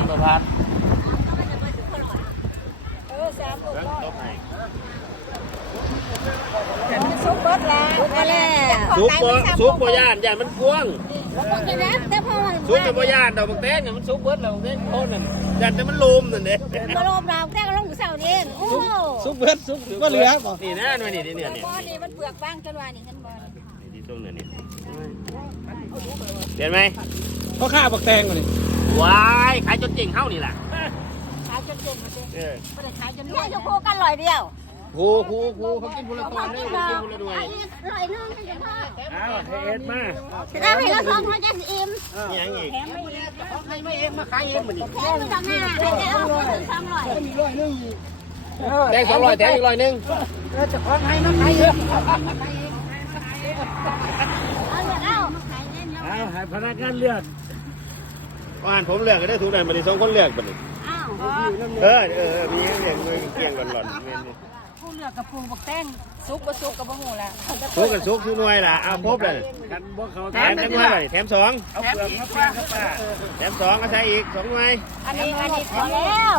ังระพัดซุปเบิร์แล้วมาแล้วซุปบอซุปบอย่านย่ามันพวงซุปกับบยานดอกบังเต้นมันซุปเบิร์ดเราเต้นโค้นน่ะย่านแต่มันลมนั่นเองมันลมเราเต้นก็ลงเสาเดนี่้ซุปเบิร์ดซุปก็เหลือบนี่นะนี่นี่นี่นี่นี่มันเปลือกบ้างจนวานเงินีอลเห็นไหมเพราะข้าบักแตงกว่ะนี่วาย ขายจนเจ่งเท่านี่แหละขายจนเจ่งเจ่ไม่ได้ขายจนเนยโคกันลอยเดียวโคโคโคเขากินพลตัวนี่กินพลตัวด้วยลอยนึ่งให้พ่อเอาเทเอ็ดมาจะได้ให้เราสองคนจเอิ่มยังอีกไม่เอ็มมาขายเอ็มเหมือนนี่แค่ตัวหน้าให้ได้ถึงสามร้อดมีร้อยนึงแดงสองร้อยแถมอีกร้อยนึงแล้วจะขอไงน้ำไทยเอ็มขายเอ็มขายเอ็มเอาเลือดเอาหายพนักงานเลือดบ้านผมเลือกก็ได้ทุกนายมาดีสองคนเลือกไปเลยเออเออมีเรื่องเงี้ยเงี้ยหล่อนหล่อนีผู้เลือกกับผูบักแตงซุกกับซุกกับบะหูละซุกกับซุกชื่อหน่วยล่ะ เอาพบเลยแถมหน่วยแถมสองเอาาแถมสองก็ใช้อีกสองหน่วยอันนี้ อันนี้พอแล้ว